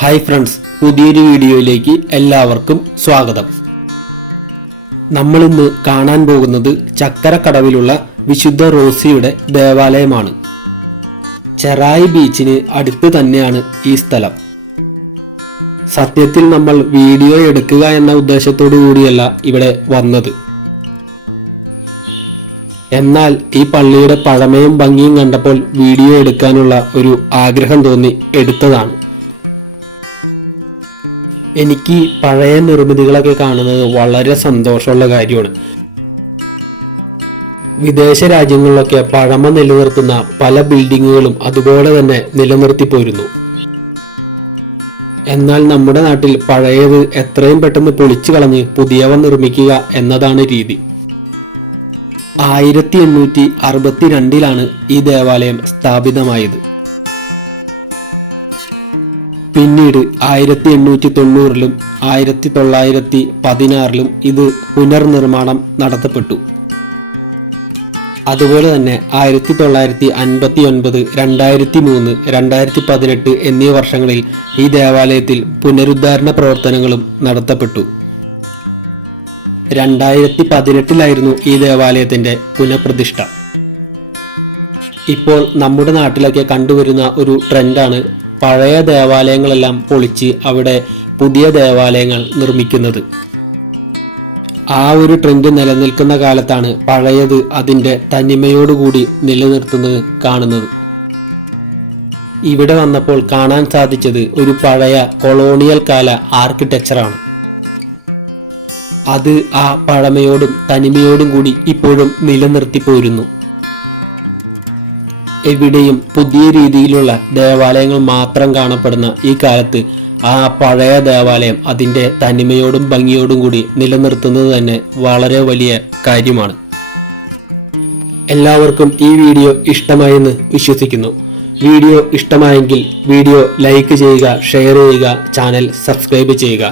Hi friends പുതിയൊരു വീഡിയോയിലേക്ക് എല്ലാവർക്കും സ്വാഗതം. നമ്മളിന്ന് കാണാൻ പോകുന്നത് ചക്കരക്കടവിലുള്ള വിശുദ്ധ റോസിയുടെ ദേവാലയമാണ്. ചെറായി ബീച്ചിന് അടുത്ത് തന്നെയാണ് ഈ സ്ഥലം. സത്യത്തിൽ നമ്മൾ വീഡിയോ എടുക്കുക എന്ന ഉദ്ദേശത്തോടു കൂടിയല്ല ഇവിടെ വന്നത്. എന്നാൽ ഈ പള്ളിയുടെ പഴമയും ഭംഗിയും കണ്ടപ്പോൾ വീഡിയോ എടുക്കാനുള്ള ഒരു ആഗ്രഹം തോന്നി എടുത്തതാണ്. എനിക്ക് പഴയ നിർമ്മിതികളൊക്കെ കാണുന്നത് വളരെ സന്തോഷമുള്ള കാര്യമാണ്. വിദേശ രാജ്യങ്ങളിലൊക്കെ പഴമ നിലനിർത്തുന്ന പല ബിൽഡിങ്ങുകളും അതുപോലെ തന്നെ നിലനിർത്തി പോരുന്നു എന്നാൽ നമ്മുടെ നാട്ടിൽ പഴയത് എത്രയും പെട്ടെന്ന് പൊളിച്ചു കളഞ്ഞ് പുതിയവ നിർമ്മിക്കുക എന്നതാണ് രീതി. ആയിരത്തി എണ്ണൂറ്റി അറുപത്തിരണ്ടിലാണ് ഈ ദേവാലയം സ്ഥാപിതമായത്. പിന്നീട് ആയിരത്തി എണ്ണൂറ്റി തൊണ്ണൂറിലും ആയിരത്തി തൊള്ളായിരത്തി പതിനാറിലും ഇത് പുനർനിർമ്മാണം നടത്തപ്പെട്ടു. അതുപോലെ തന്നെ ആയിരത്തി തൊള്ളായിരത്തി അൻപത്തി ഒൻപത് രണ്ടായിരത്തി മൂന്ന് രണ്ടായിരത്തി പതിനെട്ട് എന്നീ വർഷങ്ങളിൽ ഈ ദേവാലയത്തിൽ പുനരുദ്ധാരണ പ്രവർത്തനങ്ങളും നടത്തപ്പെട്ടു. രണ്ടായിരത്തി പതിനെട്ടിലായിരുന്നു ഈ ദേവാലയത്തിന്റെ പുനഃപ്രതിഷ്ഠ. ഇപ്പോൾ നമ്മുടെ നാട്ടിലൊക്കെ കണ്ടുവരുന്ന ഒരു ട്രെൻഡാണ് പഴയ ദേവാലയങ്ങളെല്ലാം പൊളിച്ച് അവിടെ പുതിയ ദേവാലയങ്ങൾ നിർമ്മിക്കുന്നത്. ആ ഒരു ട്രെൻഡ് നിലനിൽക്കുന്ന കാലത്താണ് പഴയത് അതിന്റെ തനിമയോടുകൂടി നിലനിർത്തുന്നത് കാണുന്നത്. ഇവിടെ വന്നപ്പോൾ കാണാൻ സാധിച്ചത് ഒരു പഴയ കൊളോണിയൽ കാല ആർക്കിടെക്ചറാണ് അത് ആ പഴമയോടും തനിമയോടും കൂടി ഇപ്പോഴും നിലനിർത്തി പോരുന്നു. എവിടെയും പുതിയ രീതിയിലുള്ള ദേവാലയങ്ങൾ മാത്രം കാണപ്പെടുന്ന ഈ കാലത്ത് ആ പഴയ ദേവാലയം അതിന്റെ തനിമയോടും ഭംഗിയോടും കൂടി നിലനിർത്തുന്നത് തന്നെ വളരെ വലിയ കാര്യമാണ്. എല്ലാവർക്കും ഈ വീഡിയോ ഇഷ്ടമായെന്ന് വിശ്വസിക്കുന്നു. വീഡിയോ ഇഷ്ടമായെങ്കിൽ വീഡിയോ ലൈക്ക് ചെയ്യുക ഷെയർ ചെയ്യുക ചാനൽ സബ്സ്ക്രൈബ് ചെയ്യുക.